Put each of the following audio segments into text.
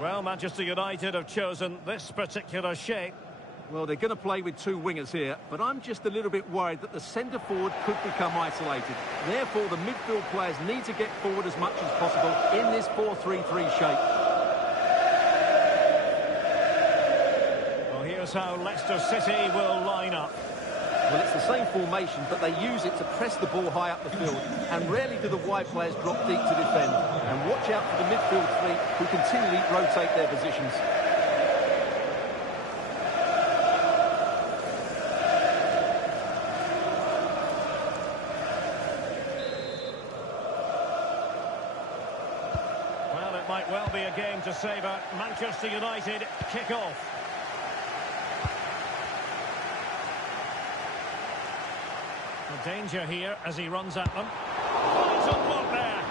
Well, Manchester United have chosen this particular shape. Well, they're going to play with two wingers here, but I'm just a little bit worried that the centre-forward could become isolated. Therefore, the midfield players need to get forward as much as possible in this 4-3-3 shape. Well, here's how Leicester City will line up. Well, it's the same formation, but they use it to press the ball high up the field, and rarely do the wide players drop deep to defend. And watch out for the midfield three, who continually rotate their positions. Well, it might well be a game to savour. Manchester United kick off. Danger here as he runs at them. Finds a block there.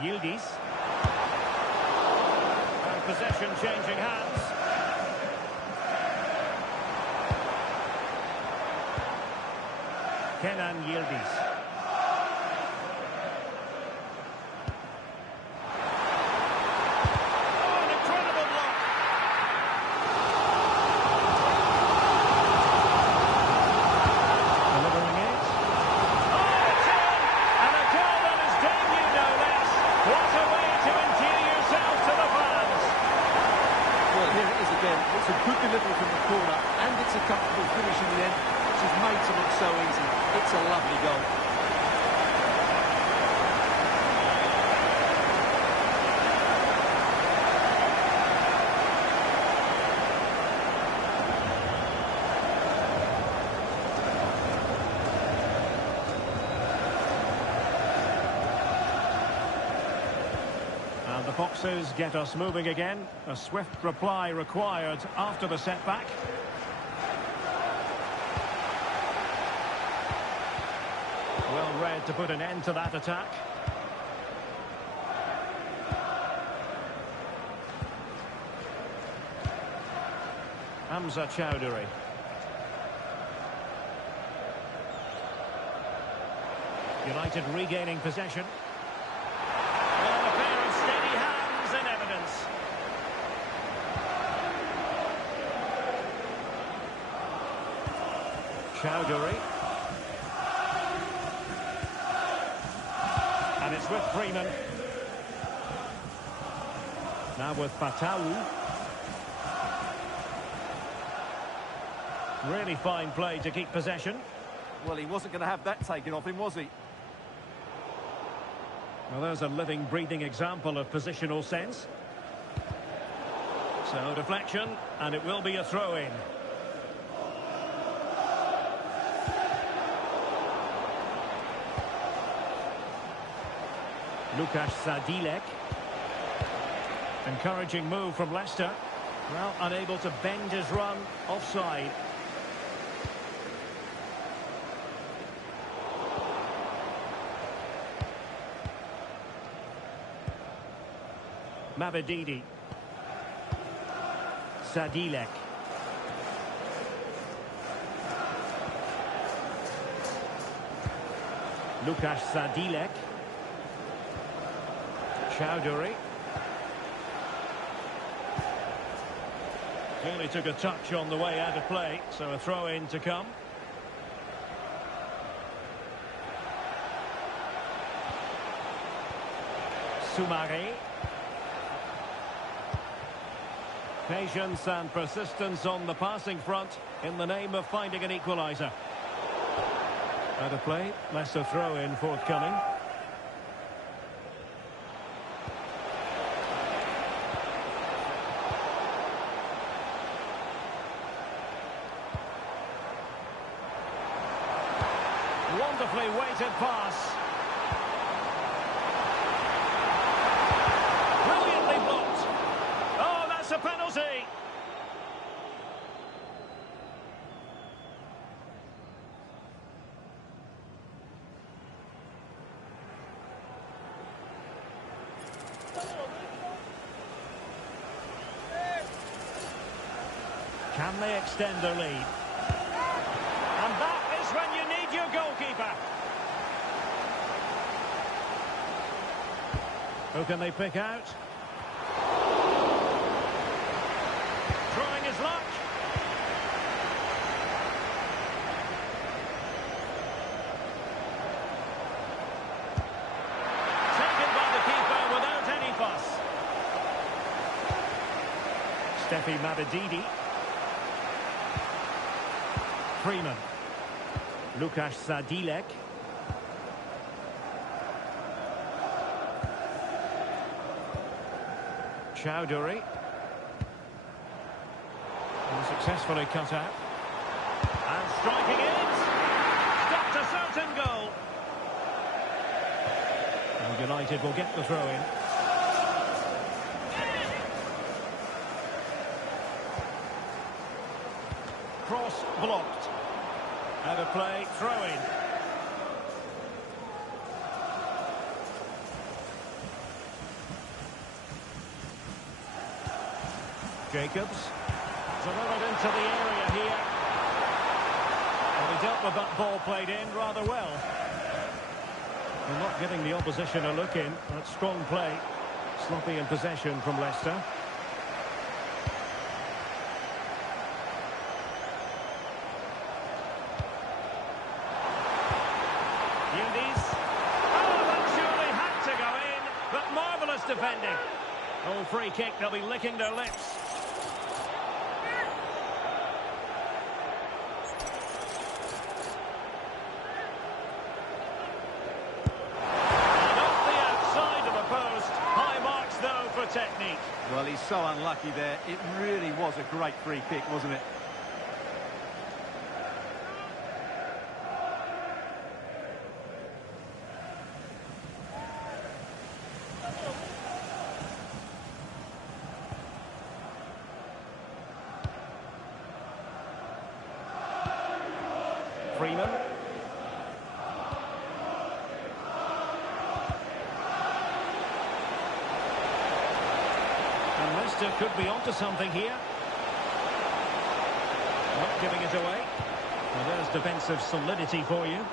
Yildiz. And possession changing hands. Kenan Yildiz. It's a good delivery from the corner, and it's a comfortable finish in the end, which is made to look so easy. It's a lovely goal. And the Foxes get us moving again. A swift reply required after the setback. Well read to put an end to that attack. Hamza Chowdhury. United regaining possession. And a pair of steady hands in evidence. Chowdhury. And it's with Freeman. Now with Patau. Really fine play to keep possession. Well, he wasn't going to have that taken off him, was he? Well, there's a living, breathing example of positional sense. So, deflection, and it will be a throw-in. Łukasz Sadilek. Encouraging move from Leicester. Well, unable to bend his run, offside. Mavididi. Sadilek. Łukasz Sadilek. Chowdhury. Only took a touch on the way out of play, so a throw-in to come. Soumare. Patience and persistence on the passing front in the name of finding an equaliser. Out of play, Leicester throw-in forthcoming. Wonderfully weighted pass. Brilliantly blocked. Oh, that's a penalty. Can they extend their lead? And that is when you need your goalkeeper. Who can they pick out? Trying his luck. Taken by the keeper without any fuss. EP83. Freeman. EP83. Chowdhury. Successfully cut out. And striking it. Stopped a certain goal. And United will get the throw-in. Cross blocked. Out of play, throw-in. Jacobs. Delivered into the area here. And he dealt with that ball played in rather well. They're not giving the opposition a look in. That's strong play. Sloppy in possession from Leicester. Defending. Oh, free kick, they'll be licking their lips. And off the outside of the post. High marks, though, for technique. Well, he's so unlucky there. It really was a great free kick, wasn't it? Freeman. And Leicester could be onto something here. Not giving it away. Well, there's defensive solidity for you.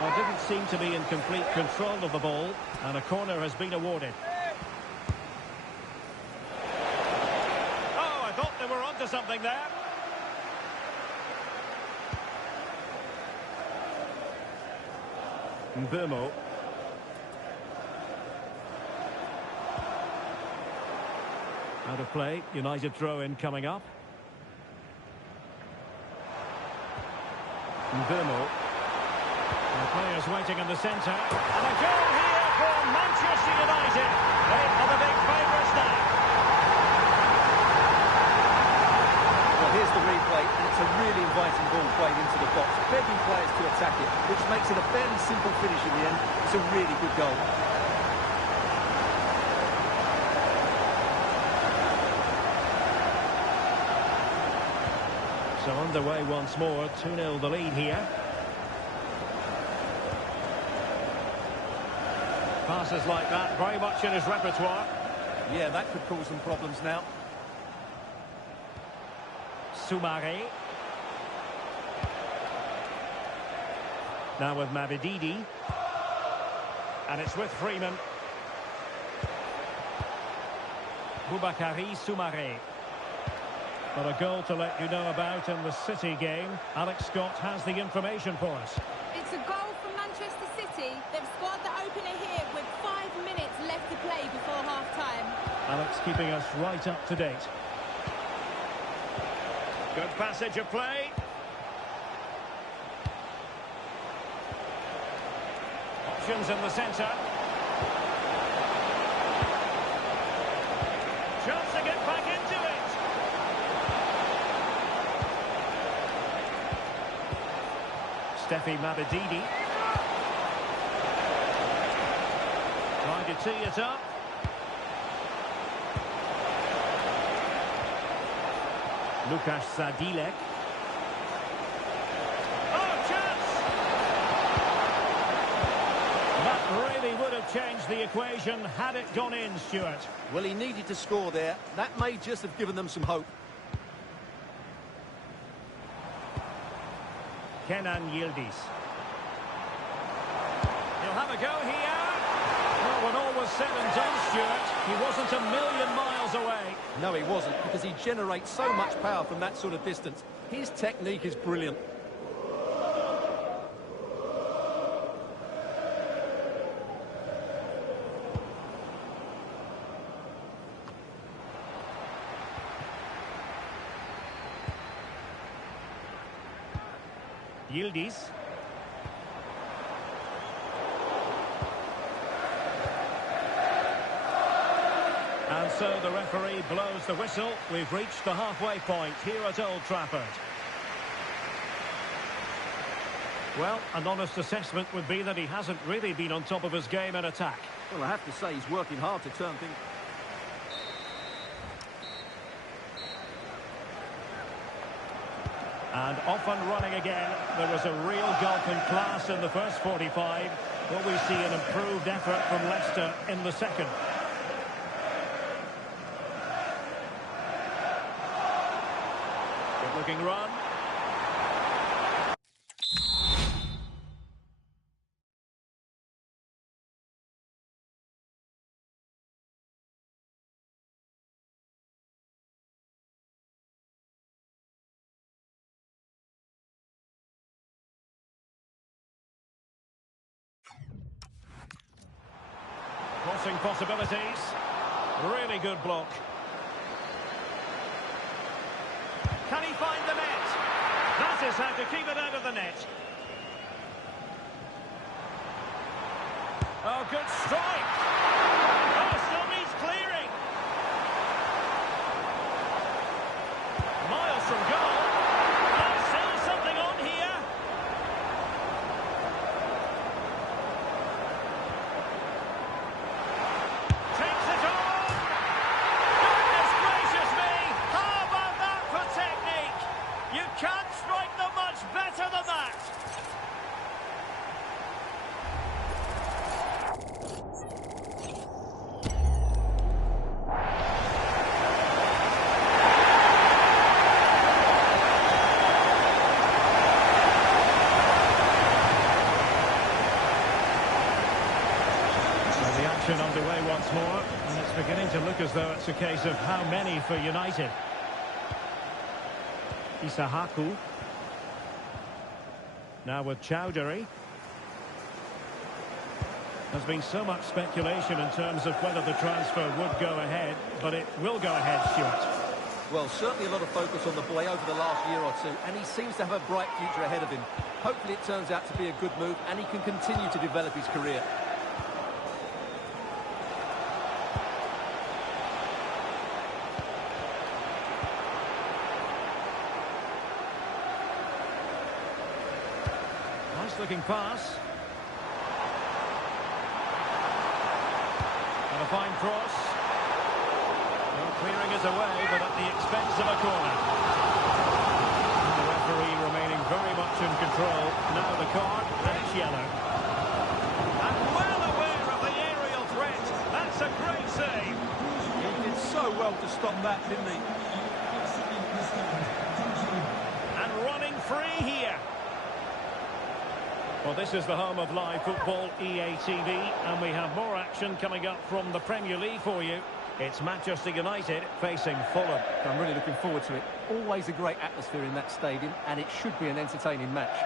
Well, didn't seem to be in complete control of the ball, and a corner has been awarded. Oh, I thought they were onto something there. Burmo. Out of play, United throw-in coming up. Burmo. The players waiting in the centre. And a goal here for Manchester United. They are the big favourites now. Well, here's the replay, and it's a really inviting ball played into the box, begging players to attack it, which makes it a fairly simple finish in the end. It's a really good goal. So underway once more, 2-0 the lead here. Passes like that, very much in his repertoire. Yeah, that could cause them problems now. Soumaré. Now with Mavididi. And it's with Freeman. Boubakary Soumaré. But a goal to let you know about in the City game. Alex Scott has the information for us. It's a goal from Manchester City. They've scored the opener here with 5 minutes left to play before half-time. Alex keeping us right up to date. Good passage of play. Options in the centre. Chance to get back into it. EP83. Trying to tee it up. EP83. Oh, chance! That really would have changed the equation had it gone in, Stuart. Well, he needed to score there. That may just have given them some hope. Kenan Yildiz. He'll have a go here. Well, when all was said and done, Stuart, he wasn't a million miles away. No, he wasn't, because he generates so much power from that sort of distance. His technique is brilliant. Yildiz. And so the referee blows the whistle. We've reached the halfway point here at Old Trafford. Well, an honest assessment would be that he hasn't really been on top of his game in attack. Well, I have to say he's working hard to turn things. And off and running again. There was a real gulf in class in the first 45. Will we see an improved effort from Leicester in the second? Good looking run. Crossing possibilities. Really good block. Can he find the net? That is how to keep it out of the net. Oh, good strike. Oh, still needs clearing. Miles from goal. Oh, still something on here. Takes it on! Goodness gracious me! How about that for technique? You can't strike them much better than that! The action underway once more, and it's beginning to look as though it's a case of how many for United. Isahaku. Now with Chowdhury. There's been so much speculation in terms of whether the transfer would go ahead, but it will go ahead, Stuart. Well, certainly a lot of focus on the boy over the last year or two, and he seems to have a bright future ahead of him. Hopefully it turns out to be a good move, and he can continue to develop his career. Looking pass. And a fine cross. Well, clearing is away, but at the expense of a corner. The referee remaining very much in control. Now the card, and it's yellow. And well aware of the aerial threat. That's a great save. He did so well to stop that, didn't he? And running free here. Well, this is the home of live football, EA TV, and we have more action coming up from the Premier League for you. It's Manchester United facing Fulham. I'm really looking forward to it. Always a great atmosphere in that stadium, and it should be an entertaining match.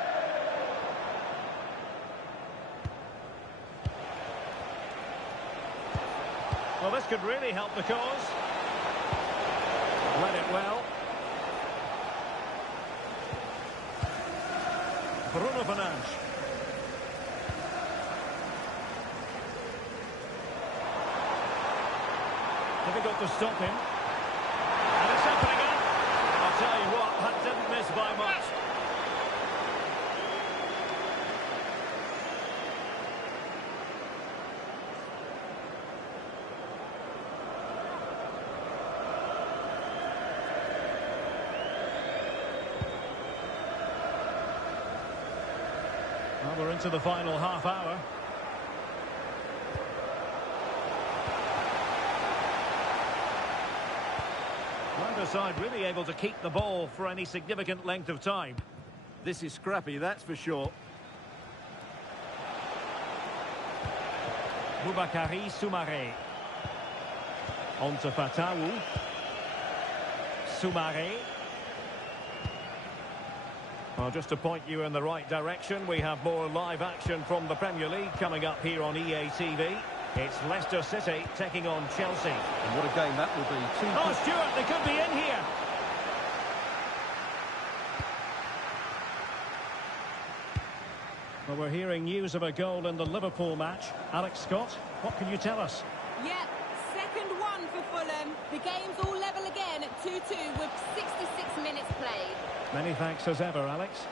Well, this could really help the cause. Read it well. Bruno Fernandes. Difficult to stop him. And it's opening up. I'll tell you what, that didn't miss by much. Well, we're into the final half hour. Neither side really able to keep the ball for any significant length of time. This is scrappy, that's for sure. Boubakary Soumaré. On to Fatawu. Soumaré. Well, just to point you in the right direction, we have more live action from the Premier League coming up here on EA TV. It's Leicester City taking on Chelsea. And what a game that will be. Oh, Stuart, they could be in here. Well, we're hearing news of a goal in the Liverpool match. Alex Scott, what can you tell us? Yep, second one for Fulham. The game's all level again at 2-2 with 66 minutes played. Many thanks as ever, Alex.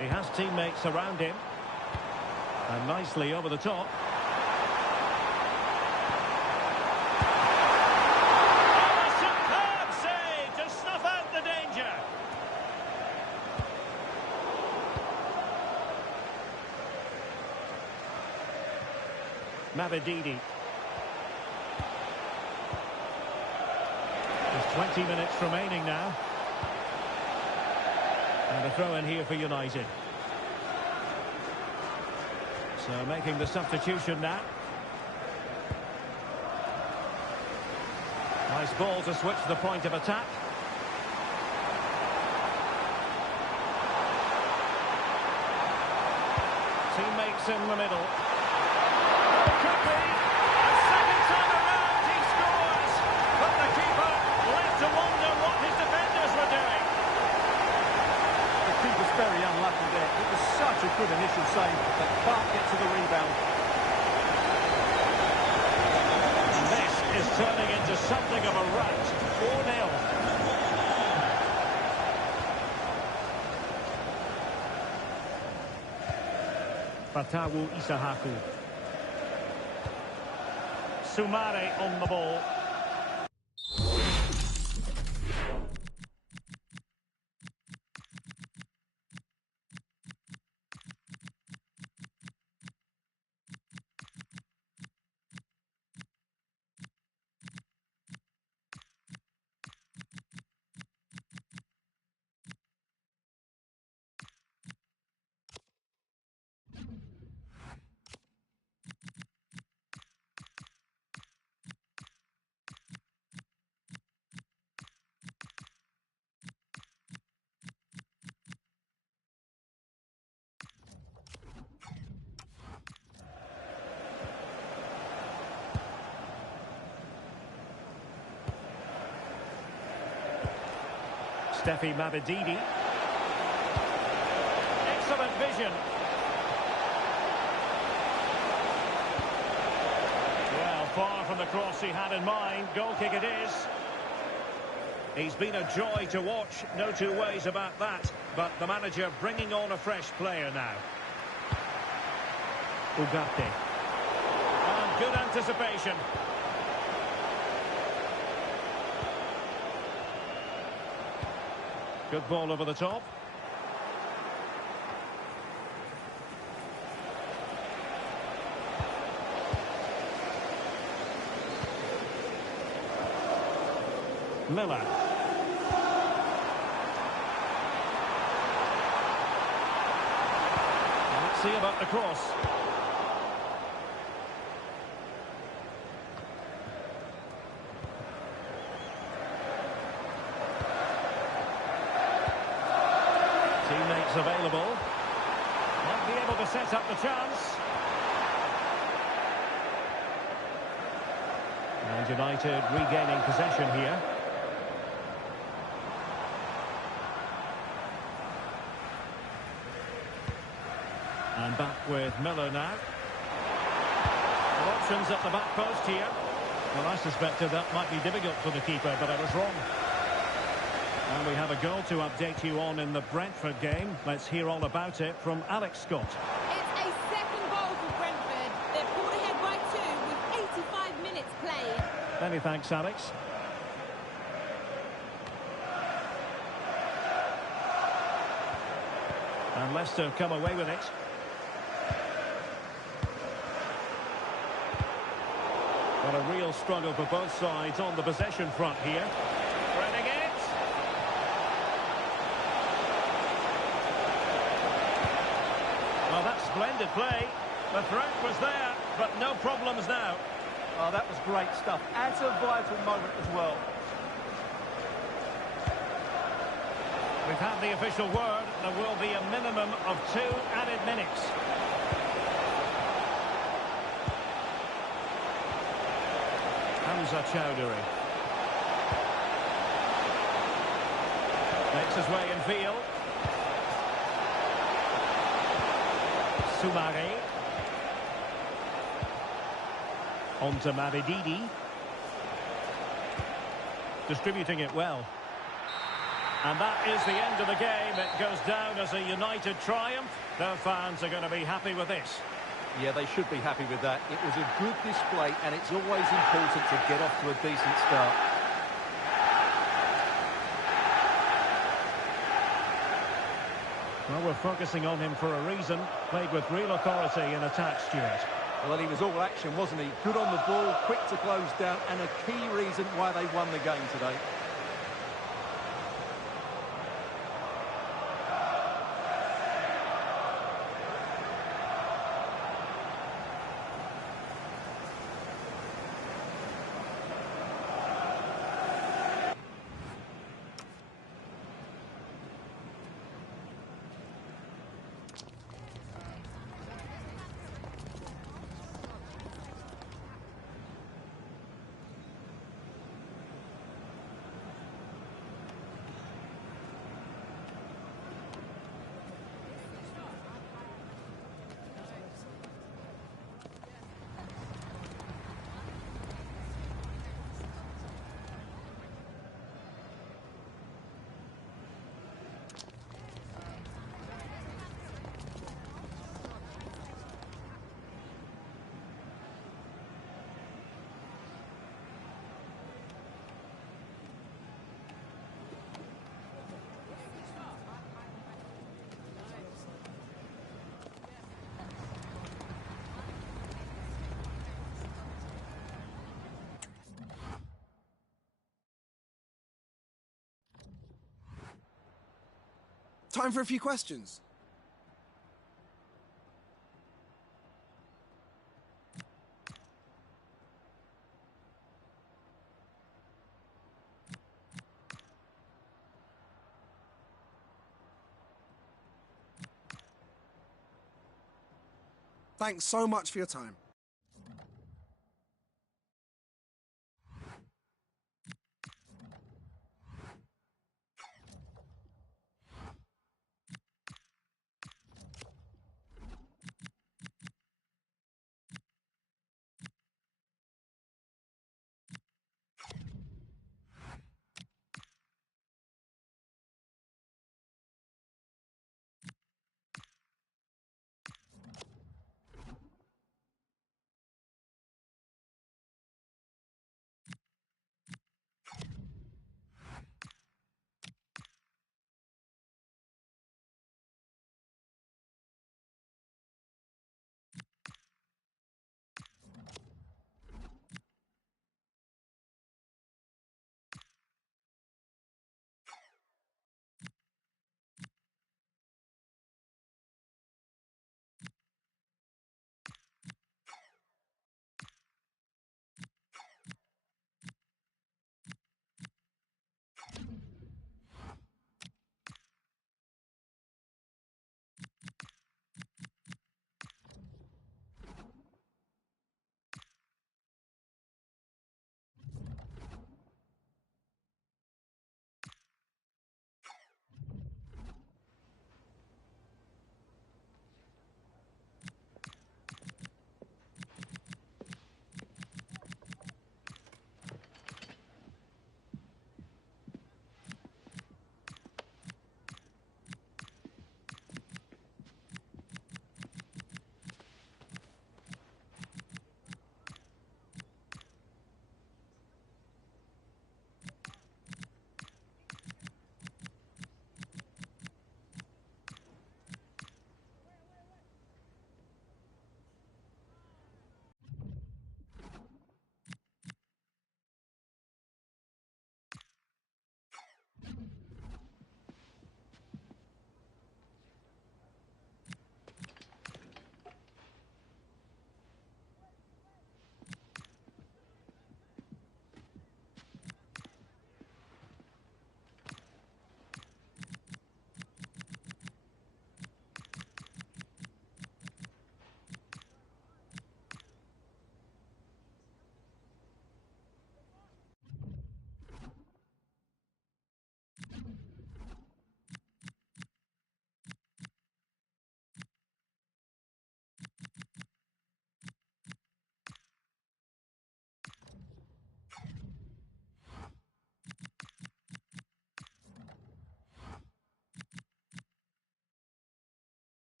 He has teammates around him. And nicely over the top. Oh, a superb save to snuff out the danger. Mavididi. There's 20 minutes remaining now. And a throw in here for United. So making the substitution now. Nice ball to switch the point of attack. Teammates in the middle. Could be. A second time around he scores. But the keeper left to wonder what his defenders were doing. He was very unlucky there. It was such a good initial save, but can't get to the rebound. And this is turning into something of a rout. 4-0. Fatawu Isahaku. Soumaré on the ball. Steffi Mavididi. Excellent vision. Well, far from the cross he had in mind. Goal kick it is. He's been a joy to watch, no two ways about that. But the manager bringing on a fresh player now. Ugarte. And good anticipation. Good ball over the top. Miller. Let's see about the cross. Teammates available. Might be able to set up the chance. And United regaining possession here. And back with Miller now. Options at the back post here. Well, I suspected that might be difficult for the keeper, but I was wrong. And we have a goal to update you on in the Brentford game. Let's hear all about it from Alex Scott. It's a second goal for Brentford. They're pulled ahead by 2 with 85 minutes played. Many thanks, Alex. And Leicester come away with it. Got a real struggle for both sides on the possession front here. Threading it. Well, that's splendid play. The threat was there, but no problems now. Oh, that was great stuff. At a vital moment as well. We've had the official word. There will be a minimum of 2 added minutes. Hamza Chowdhury. Makes his way in field. Soumare. On to Mavididi. Distributing it well. And that is the end of the game. It goes down as a united triumph. Their fans are going to be happy with this. Yeah, they should be happy with that. It was a good display, and it's always important to get off to a decent start. Well, we're focusing on him for a reason. Played with real authority in attack, Stuart. Well, he was all action, wasn't he? Good on the ball, quick to close down, and a key reason why they won the game today. Time for a few questions. Thanks so much for your time.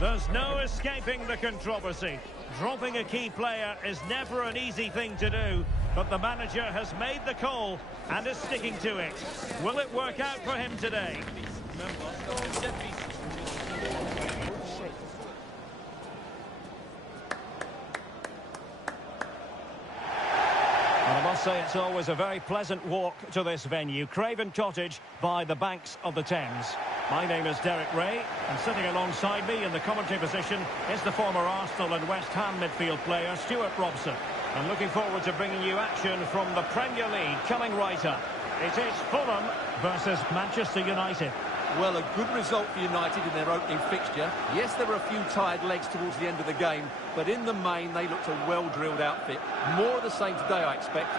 There's no escaping the controversy. Dropping a key player is never an easy thing to do, but the manager has made the call and is sticking to it. Will it work out for him today? And I must say it's always a very pleasant walk to this venue, Craven Cottage by the banks of the Thames. My name is Derek Ray, and sitting alongside me in the commentary position is the former Arsenal and West Ham midfield player Stuart Robson. And looking forward to bringing you action from the Premier League coming right up. It is Fulham versus Manchester United. Well, a good result for United in their opening fixture. Yes, there were a few tired legs towards the end of the game, but in the main, they looked a well-drilled outfit. More of the same today, I expect.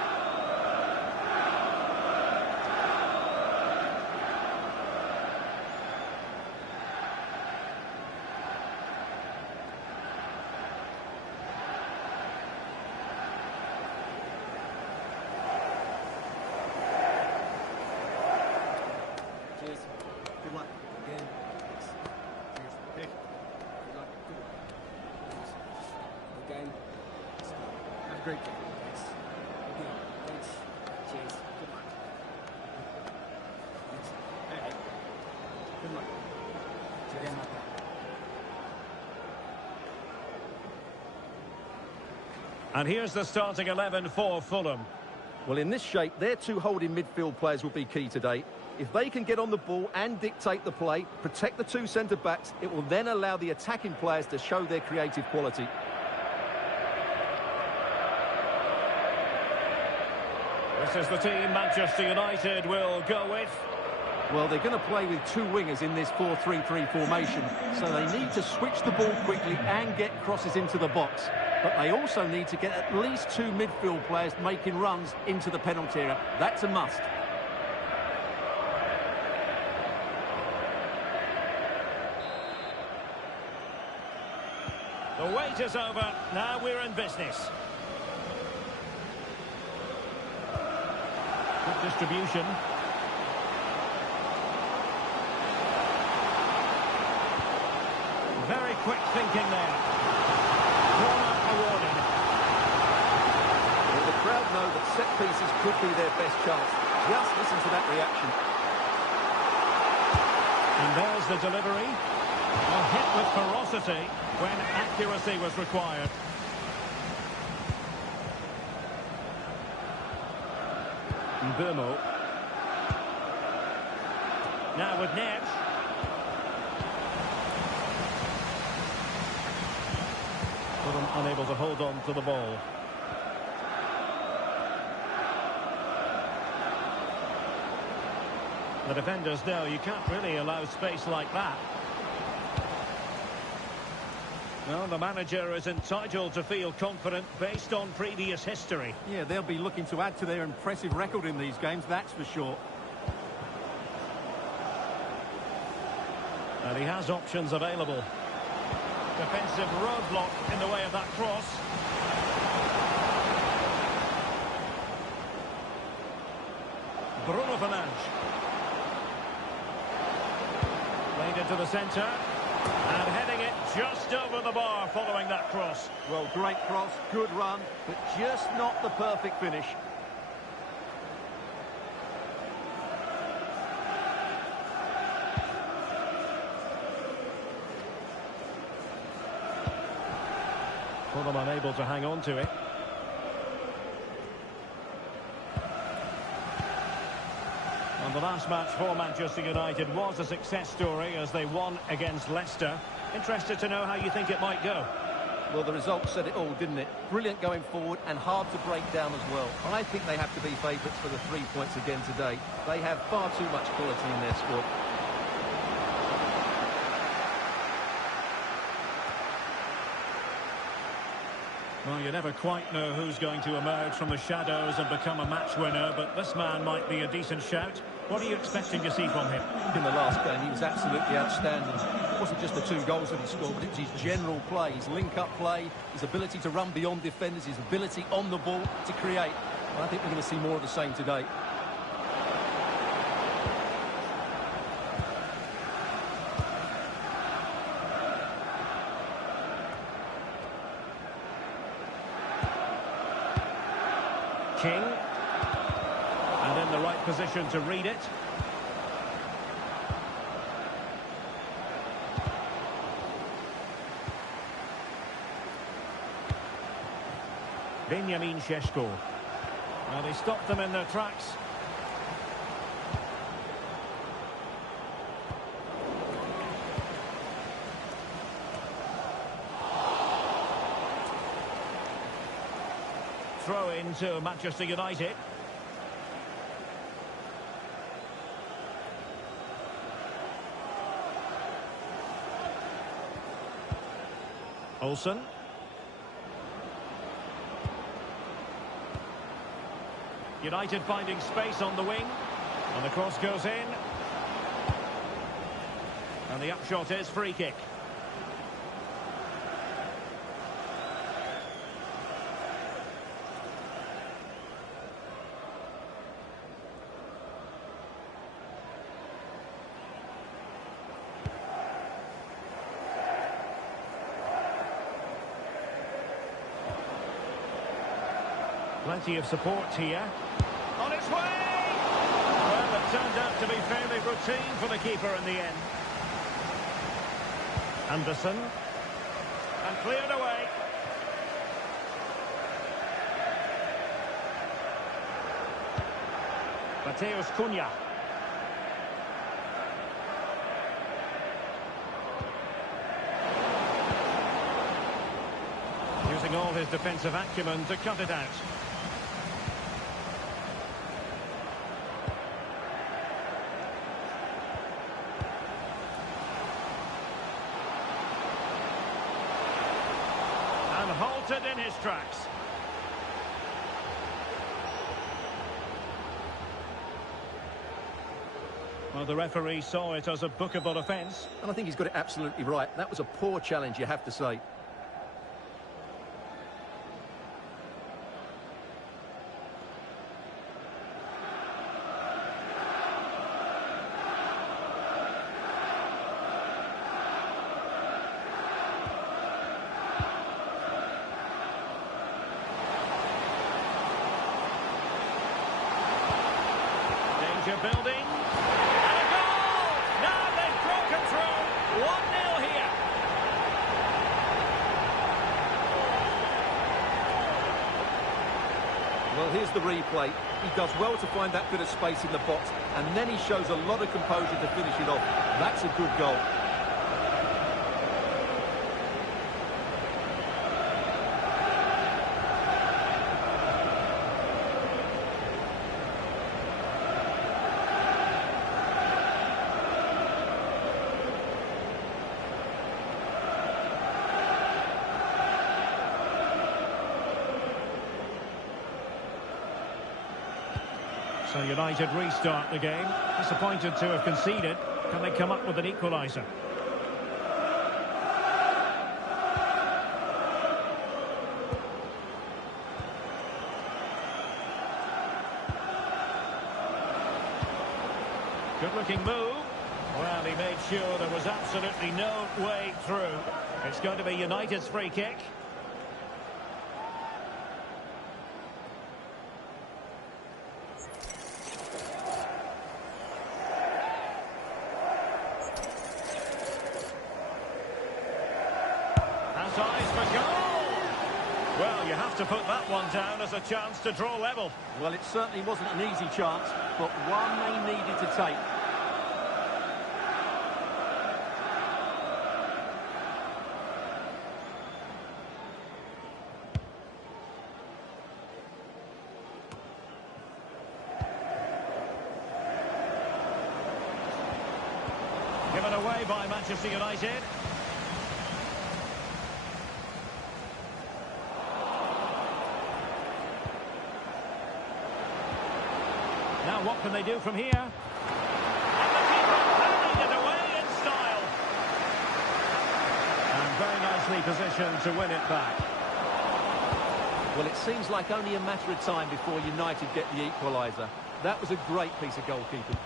Good luck. Again. Cheers. Hey. Good luck. Good luck. Again. Have a great game. Thanks. Again. Thanks. Cheers. Good luck. Thanks. Hey. Good luck. Cheers. And here's the starting 11 for Fulham. Well, in this shape, their two holding midfield players will be key today. If they can get on the ball and dictate the play, protect the two centre-backs, it will then allow the attacking players to show their creative quality. This is the team Manchester United will go with. Well, they're going to play with two wingers in this 4-3-3 formation, so they need to switch the ball quickly and get crosses into the box. But they also need to get at least two midfield players making runs into the penalty area. That's a must. The wait is over. Now we're in business. Good distribution. Very quick thinking there. Corner awarded. Well, the crowd know that set pieces could be their best chance. Just listen to that reaction. And there's the delivery. A hit with ferocity when accuracy was required. Burmo. Now with Nets. Fulham unable to hold on to the ball. The defenders know you can't really allow space like that. Well, the manager is entitled to feel confident based on previous history. Yeah, they'll be looking to add to their impressive record in these games, that's for sure. And he has options available. Defensive roadblock in the way of that cross. Bruno Fernandes. Played into the centre. And heading it just over the bar following that cross. Well, great cross, good run, but just not the perfect finish. Fulham unable to hang on to it. And the last match for Manchester United was a success story as they won against Leicester. Interested to know how you think it might go. Well, the result said it all, didn't it? Brilliant going forward and hard to break down as well. I think they have to be favourites for the 3 points again today. They have far too much quality in their squad. Well, you never quite know who's going to emerge from the shadows and become a match winner, but this man might be a decent shout. What are you expecting to see from him? In the last game, he was absolutely outstanding. It wasn't just the 2 goals that he scored, but it was his general play, his link-up play, his ability to run beyond defenders, his ability on the ball to create. And I think we're going to see more of the same today. King. And in the right position to read it. Benjamin Šeško. Well, they stopped them in their tracks. Throw into Manchester United. Olsen. United finding space on the wing. And the cross goes in. And the upshot is free kick. Plenty of support here. On its way! Well, it turned out to be fairly routine for the keeper in the end. Anderson. And cleared away. Mateus Cunha. Using all his defensive acumen to cut it out. Halted in his tracks. Well, the referee saw it as a bookable offence. And I think he's got it absolutely right. That was a poor challenge, you have to say. Building, and a goal! Now they've broken through, 1-0 here. Well, here's the replay. He does well to find that bit of space in the box, and then he shows a lot of composure to finish it off. That's a good goal. So United restart the game. Disappointed to have conceded. Can they come up with an equaliser? Good-looking move. Well, he made sure there was absolutely no way through. It's going to be United's free kick. Eyes for goal! Well, you have to put that one down as a chance to draw level. Well, it certainly wasn't an easy chance, but one they needed to take. Given away by Manchester United. Now what can they do from here? And the keeper pounding it away in style. And very nicely positioned to win it back. Well, it seems like only a matter of time before United get the equaliser. That was a great piece of goalkeeping.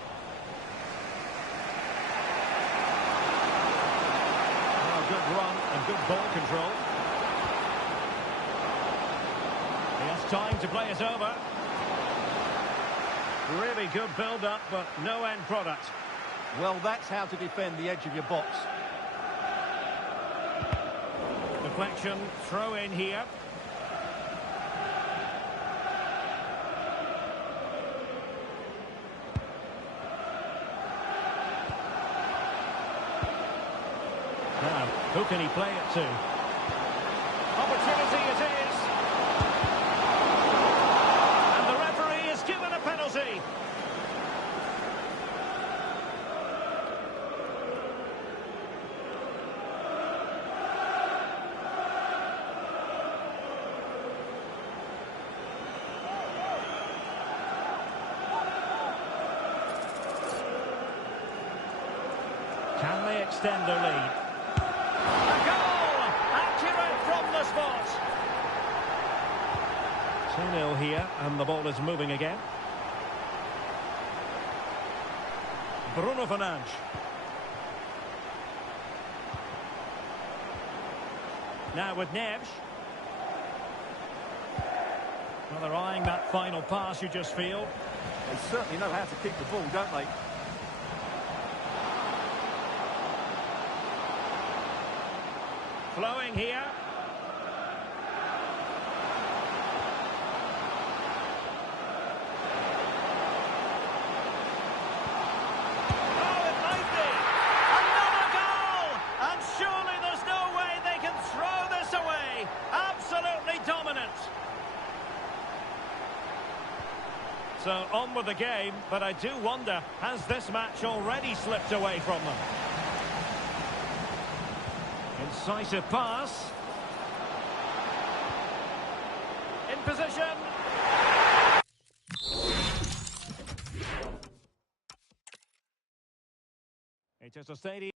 Well, good run and good ball control. He has time to play it over. Really good build-up, but no end product. Well, that's how to defend the edge of your box. Deflection, throw in here. Now, who can he play it to? Opportunity it is. And the referee is given a penalty. Can they extend their lead? A goal! Accurate from the spot. 2-0 here, and the ball is moving again. Bruno Fernandes. Now with Neves. Well, they're eyeing that final pass, you just feel. They certainly know how to keep the ball, don't they? Flowing here. Oh, it might be. Another goal! And surely there's no way they can throw this away. Absolutely dominant. So on with the game, but I do wonder, has this match already slipped away from them? Incisive pass. In position. It is a stadium.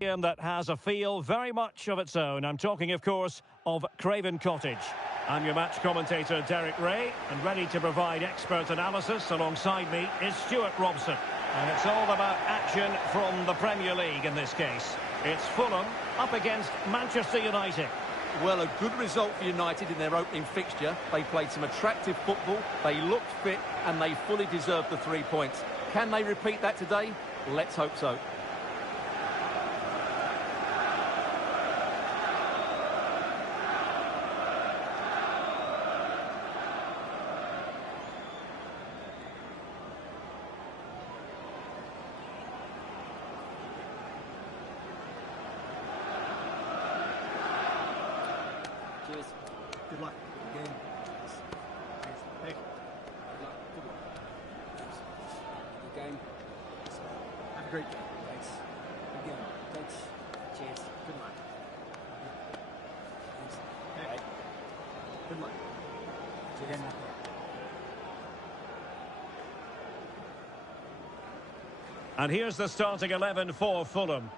That has a feel very much of its own. I'm talking, of course, of Craven Cottage. I'm your match commentator, Derek Ray, and ready to provide expert analysis alongside me is Stuart Robson. And it's all about action from the Premier League in this case. It's Fulham up against Manchester United. Well, a good result for United in their opening fixture. They played some attractive football, they looked fit, and they fully deserved the 3 points. Can they repeat that today? Let's hope so. Cheers. Good luck. Good game. Cheers. Hey. Good luck. Good luck. Good game. Have a great game. Thanks. Good game. Thanks. Cheers. Good luck. Thanks. Hey. Good luck. Cheers. Again. And here's the starting 11 for Fulham.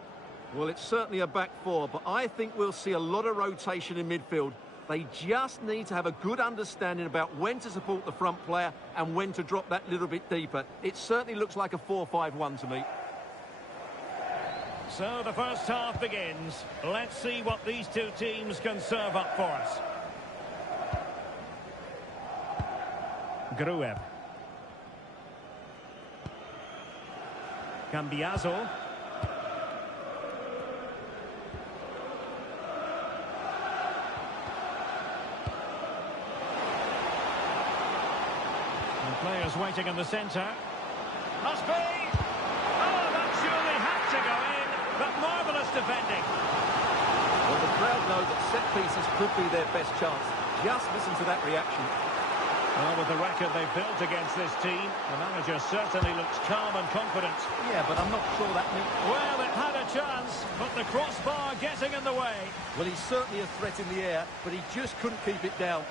Well, it's certainly a back four, but I think we'll see a lot of rotation in midfield. They just need to have a good understanding about when to support the front player and when to drop that little bit deeper. It certainly looks like a 4-5-1 to me. So the first half begins. Let's see what these two teams can serve up for us. Gruev. Cambiaso. Players waiting in the centre. Must be! Oh, that surely had to go in, but marvellous defending. Well, the crowd know that set pieces could be their best chance. Just listen to that reaction. Well, with the record they've built against this team, the manager certainly looks calm and confident. Yeah, but I'm not sure that means... Well, it had a chance, but the crossbar getting in the way. Well, he's certainly a threat in the air, but he just couldn't keep it down.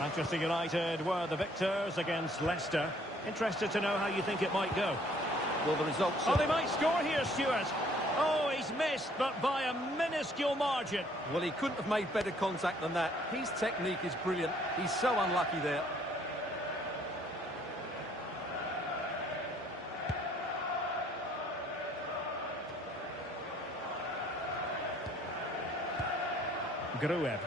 Manchester United were the victors against Leicester. Interested to know how you think it might go. Well, the results... Oh, they might score here, Stuart. Oh, he's missed, but by a minuscule margin. Well, he couldn't have made better contact than that. His technique is brilliant. He's so unlucky there. Gruev.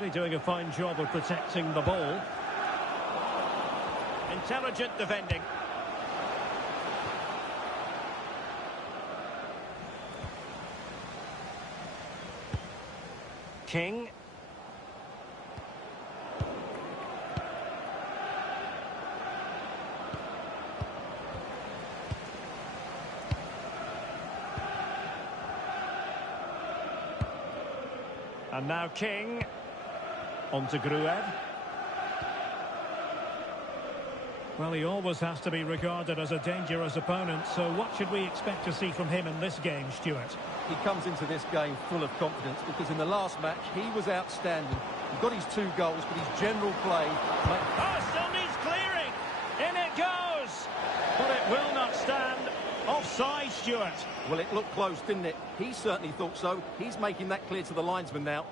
Really doing a fine job of protecting the ball. Intelligent defending. King. And now King. On to Gruev. Well, he always has to be regarded as a dangerous opponent, so what should we expect to see from him in this game, Stuart? He comes into this game full of confidence because in the last match he was outstanding. He got his 2 goals, but his general play... Oh, still needs clearing! In it goes! But it will not stand. Offside, Stuart. Well, it looked close, didn't it? He certainly thought so. He's making that clear to the linesman now.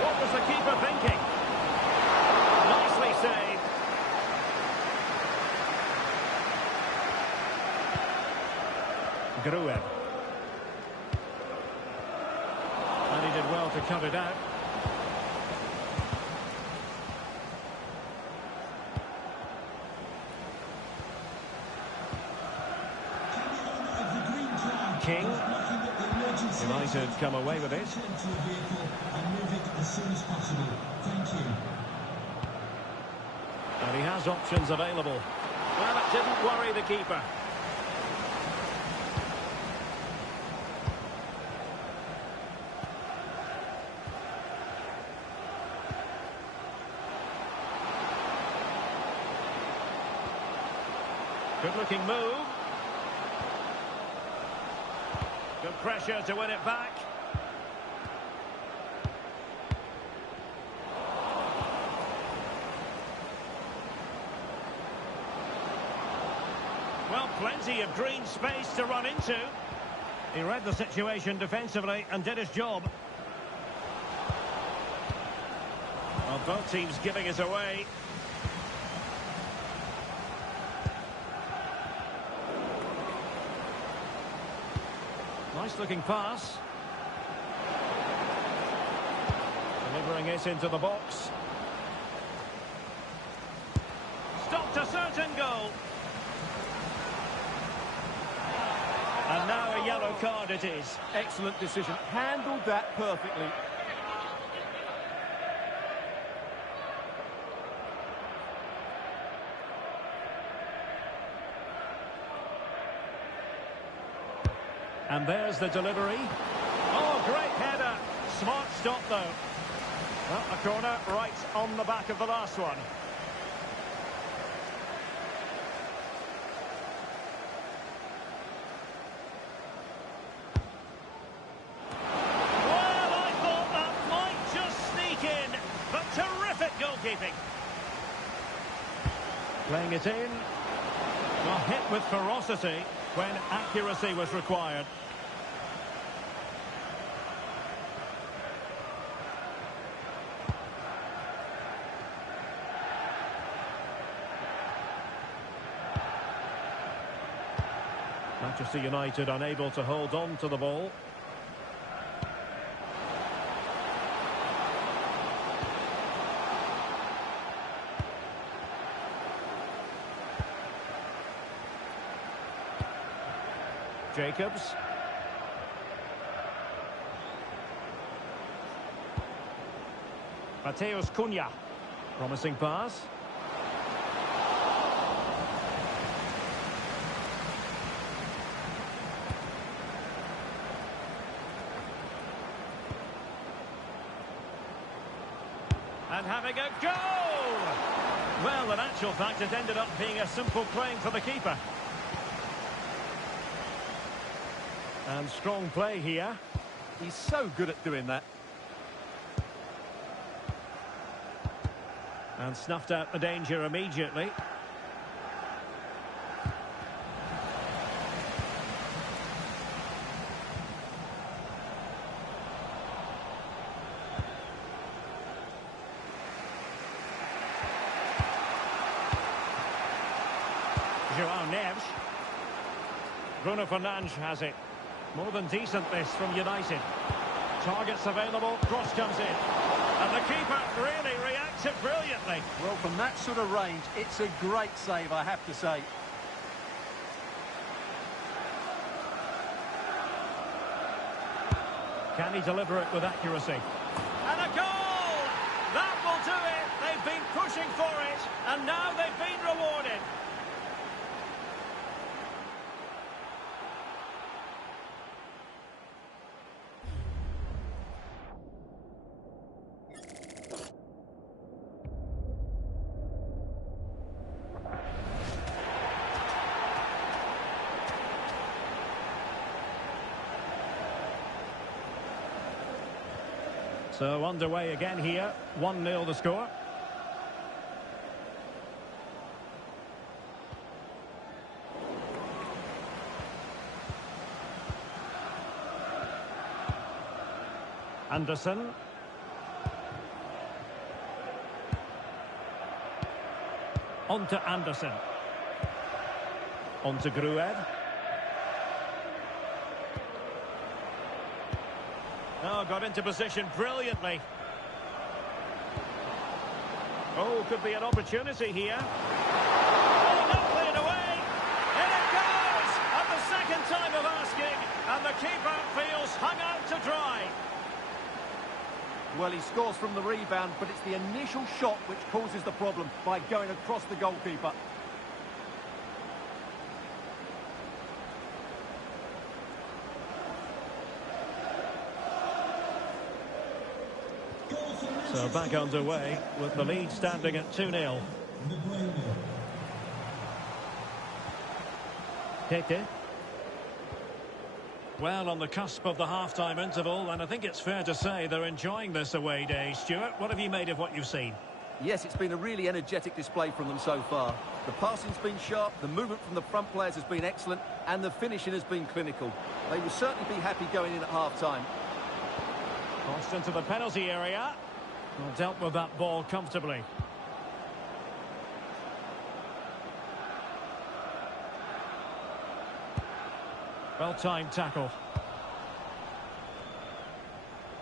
What was the keeper thinking? Nicely saved. Gruev. And he did well to cut it out. King. United come away with it. And he has options available. Well, it didn't worry the keeper. Good-looking move. Good pressure to win it back. Well, plenty of green space to run into. He read the situation defensively and did his job. Well, both teams giving it away. Nice looking pass. Delivering it into the box. Stopped a certain goal. And now a yellow card it is. Excellent decision. Handled that perfectly. And there's the delivery. Oh, great header. Smart stop, though. Well, a corner right on the back of the last one. Well, I thought that might just sneak in, but terrific goalkeeping. Playing it in. Well, hit with ferocity when accuracy was required. Manchester United unable to hold on to the ball. Jacobs. Mateus Cunha. Promising pass. And having a go! Well, in actual fact, it ended up being a simple claim for the keeper. And strong play here. He's so good at doing that. And snuffed out the danger immediately. João Neves. Bruno Fernandes has it. More than decent this from United. Targets available, cross comes in. And the keeper really reacted brilliantly. Well, from that sort of range, it's a great save, I have to say. Can he deliver it with accuracy? And a goal! That will do it. They've been pushing for it, and now they've been rewarded. So underway again here, 1-0 the score. Anderson. On to Anderson. On to Gruev. Oh, got into position brilliantly. Oh, could be an opportunity here. Oh, not cleared away. In it goes! At the second time of asking, and the keeper feels hung out to dry. Well, he scores from the rebound, but it's the initial shot which causes the problem by going across the goalkeeper. So back underway with the lead standing at 2-0. Tete. Well, on the cusp of the half-time interval, and I think it's fair to say they're enjoying this away day. Stuart, what have you made of what you've seen? Yes, it's been a really energetic display from them so far. The passing's been sharp, the movement from the front players has been excellent, and the finishing has been clinical. They will certainly be happy going in at half-time. Crossed into the penalty area. Well, dealt with that ball comfortably. Well-timed tackle.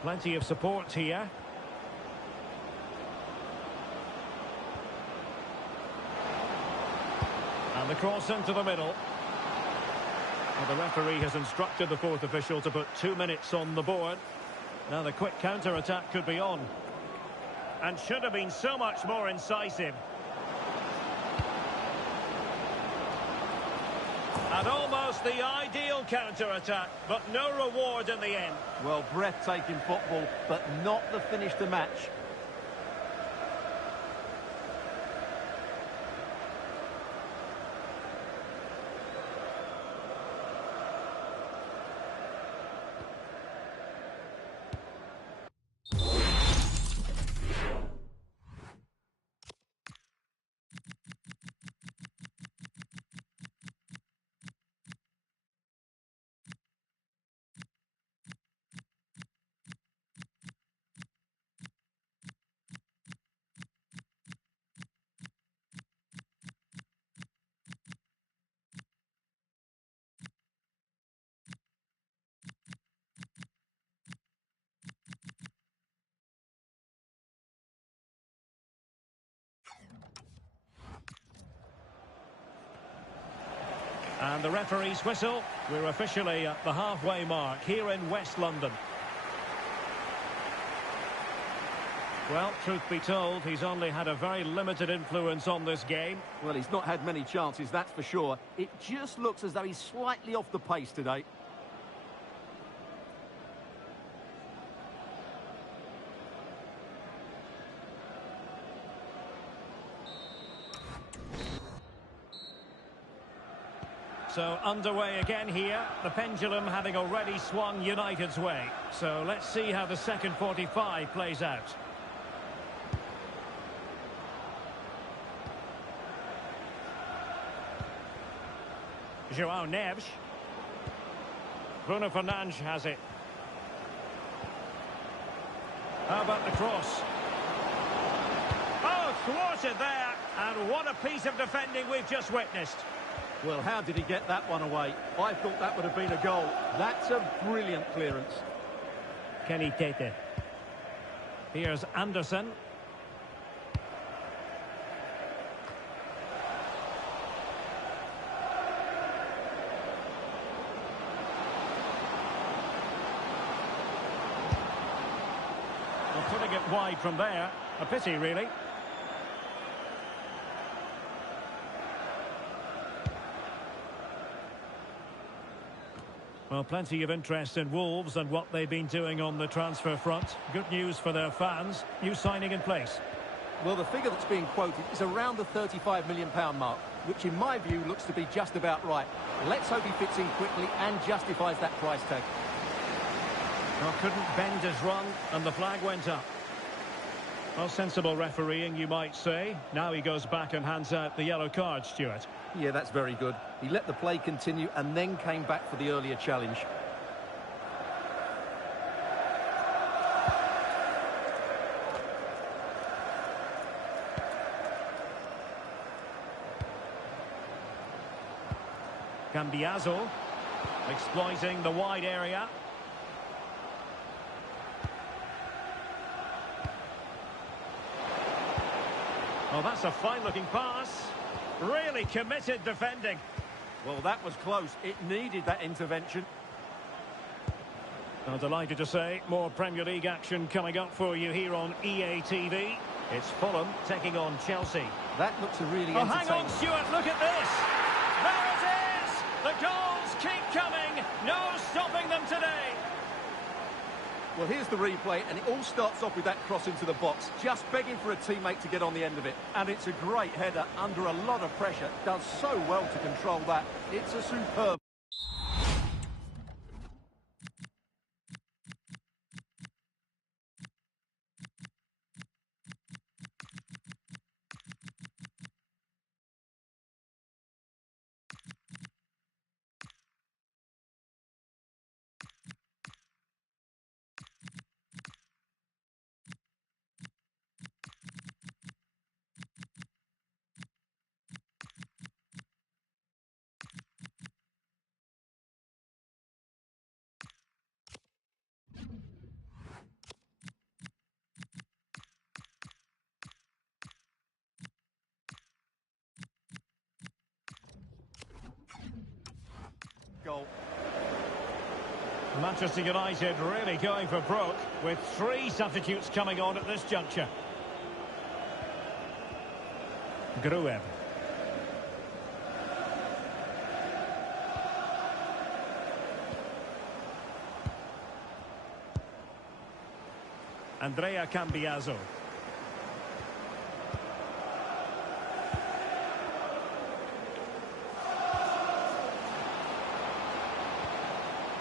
Plenty of support here. And the cross into the middle. Well, the referee has instructed the fourth official to put 2 minutes on the board. Now the quick counter-attack could be on. And should have been so much more incisive. And almost the ideal counter-attack, but no reward in the end. Well, breathtaking football, but not the finish to match. And the referee's whistle. We're officially at the halfway mark here in West London. Well, truth be told, he's only had a very limited influence on this game. Well, he's not had many chances, that's for sure. It just looks as though he's slightly off the pace today. So underway again here, the pendulum having already swung United's way. So let's see how the second 45 plays out. João Neves. Bruno Fernandes has it. How about the cross? Oh, thwarted there. And what a piece of defending we've just witnessed. Well, how did he get that one away? I thought that would have been a goal. That's a brilliant clearance. Kenny Tete. Here's Anderson. Well, putting it wide from there. A pity, really. Well, plenty of interest in Wolves and what they've been doing on the transfer front. Good news for their fans. New signing in place. Well, the figure that's being quoted is around the £35 million mark, which in my view looks to be just about right. Let's hope he fits in quickly and justifies that price tag. Well, couldn't bend his run and the flag went up. Well, sensible refereeing, you might say. Now he goes back and hands out the yellow card, Stuart. Yeah, that's very good. He let the play continue and then came back for the earlier challenge. Cambiaso exploiting the wide area. Well, that's a fine-looking pass. Really committed defending. Well, that was close. It needed that intervention. I'm delighted to say more Premier League action coming up for you here on EA TV. It's Fulham taking on Chelsea. That looks a really entertaining. Hang on, Stuart, look at this. There it is. The goals keep coming. No stopping them today. Well, here's the replay, and it all starts off with that cross into the box, just begging for a teammate to get on the end of it. And it's a great header under a lot of pressure. Does so well to control that. It's a superb... goal. Manchester United really going for broke with 3 substitutes coming on at this juncture. Gruev. Andrea Cambiaso.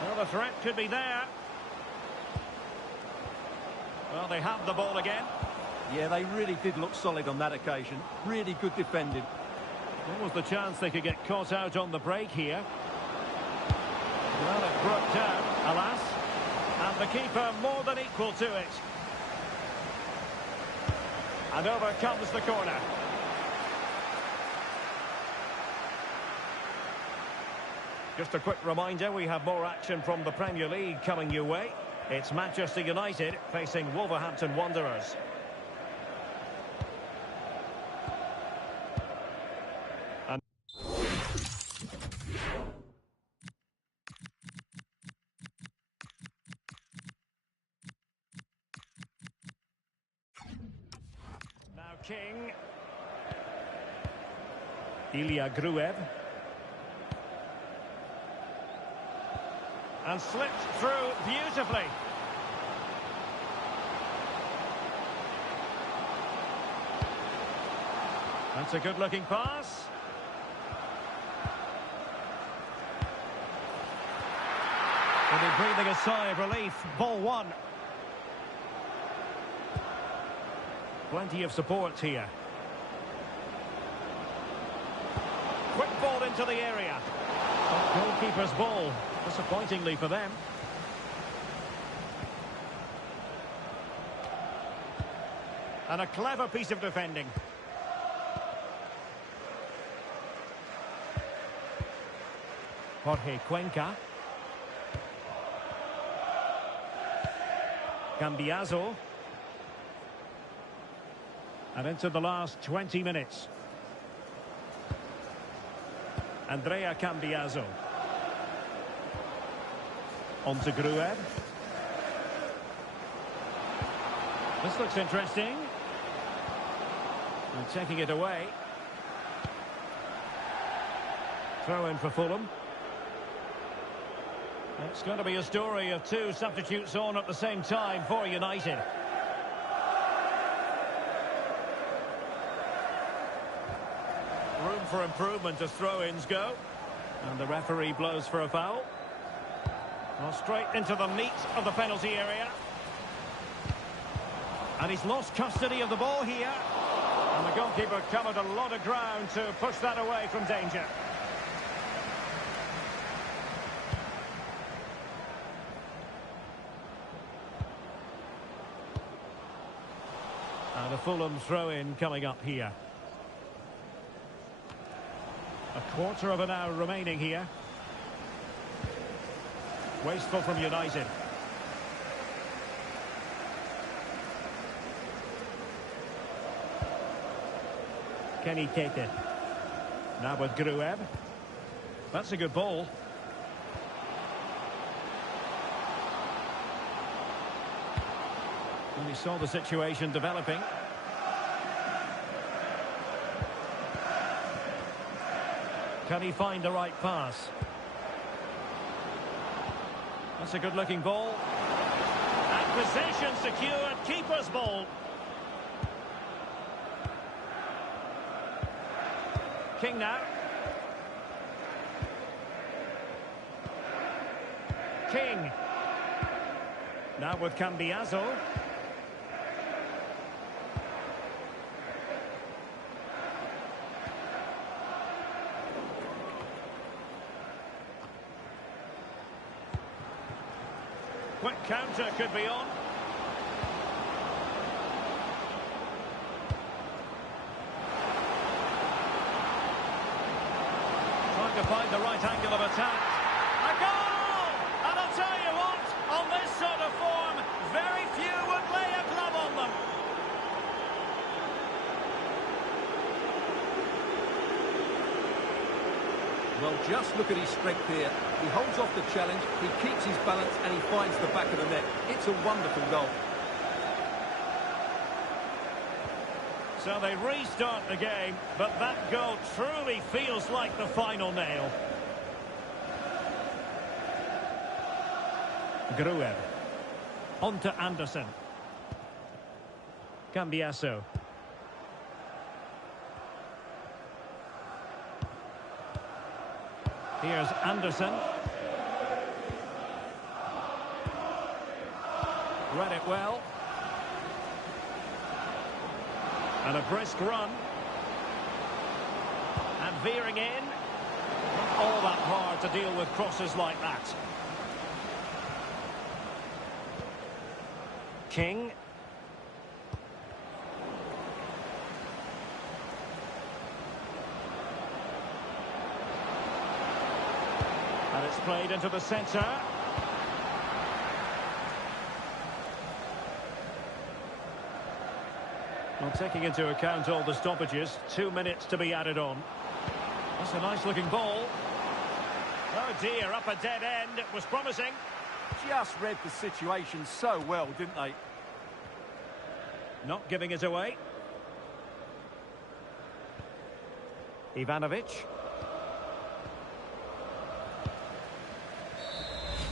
Well, the threat could be there. Well, they have the ball again. Yeah, they really did look solid on that occasion. Really good defending. What was the chance they could get caught out on the break here? Well, it broke down, alas. And the keeper more than equal to it. And over comes the corner. Just a quick reminder, we have more action from the Premier League coming your way. It's Manchester United facing Wolverhampton Wanderers. And now King. Ilya Gruev. And slipped through beautifully. That's a good-looking pass. Will be breathing a sigh of relief. Ball 1. Plenty of support here. Quick ball into the area. Goalkeeper's ball. Disappointingly for them. And a clever piece of defending. Jorge Cuenca. Cambiaso. And into the last 20 minutes. Andrea Cambiaso. On to Gruev. This looks interesting. And taking it away. Throw in for Fulham. It's going to be a story of 2 substitutes on at the same time for United. Room for improvement as throw-ins go. And the referee blows for a foul. Well, straight into the meat of the penalty area. And he's lost custody of the ball here. And the goalkeeper covered a lot of ground to push that away from danger. And a Fulham throw-in coming up here. A quarter of an hour remaining here. Wasteful from United. Kenny Keita. Now with Gruev. That's a good ball. And he saw the situation developing. Can he find the right pass? That's a good-looking ball. And Possession secured, keeper's ball. King now. King. Now with Cambiaso. Quick counter could be on. Trying to find the right angle of attack. A goal! And I'll tell you what, on this sort of form, very few would lay a glove on them. Well, just look at his strength here. He holds off the challenge, he keeps his balance, and he finds the back of the net. It's a wonderful goal. So they restart the game, but that goal truly feels like the final nail. Gruev. On to Anderson. Cambiaso. Here's Anderson. Read it well. And a brisk run. And veering in. Not all that hard to deal with crosses like that. King. And it's played into the centre. Well, taking into account all the stoppages, 2 minutes to be added on. That's a nice looking ball. Oh dear, up a dead end. It was promising. Just read the situation so well, didn't they? Not giving it away. Ivanovic.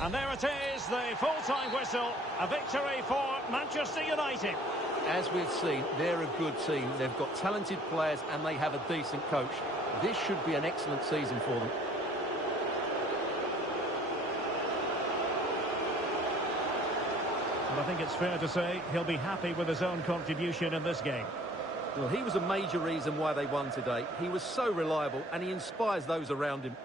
And there it is, the full-time whistle. A victory for Manchester United. As we've seen, they're a good team. They've got talented players and they have a decent coach. This should be an excellent season for them. Well, I think it's fair to say he'll be happy with his own contribution in this game. Well, he was a major reason why they won today. He was so reliable and he inspires those around him.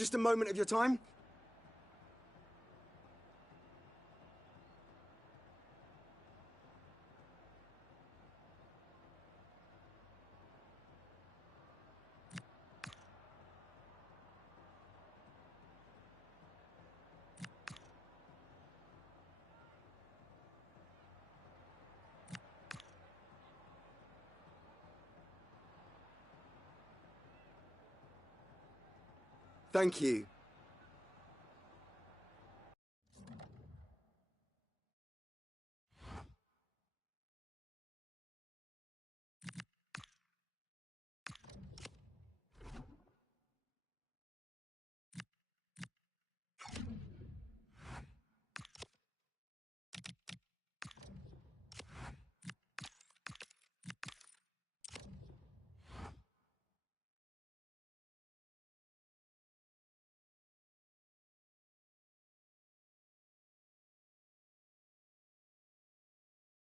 Just a moment of your time. Thank you.